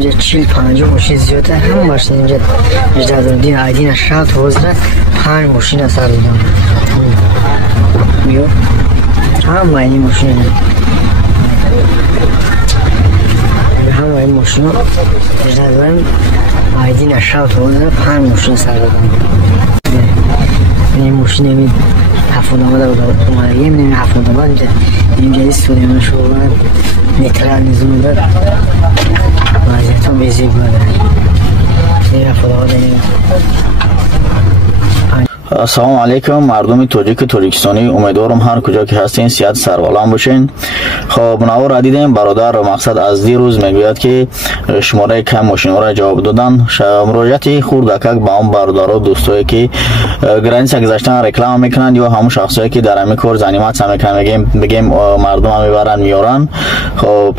اینجا 40-50 ماشین زیاده، همه ماشین اینجا اجازه دین آیدین شات حوزه 5 ماشین سر دادم میو هم این ماشین هم این ماشین اجازه آیدین شات حوزه 5 ماشین سر دادم این ماشین می هفتاد اومده میدونی هفتاد اومده اینجا سوریان شوران نیترال نظام داد وضعیتون بیزی بوده این هفتاد اومده السلام علیکم مردم تاجیکستانی، امیدوارم هر کجا که هستین صحت سربلند باشین. خب منور را دیدیم برادر مقصد از دیروز میگوید که شماره کم ماشین را جواب دادن. مراجعت خوردکک با اون برادر و دوستایی که گرانس گذاشتن رکلام میکنند یا همون شخصایی که در همین کار زنیمت میکنن بگیم مردم هم میبرن میارن. خب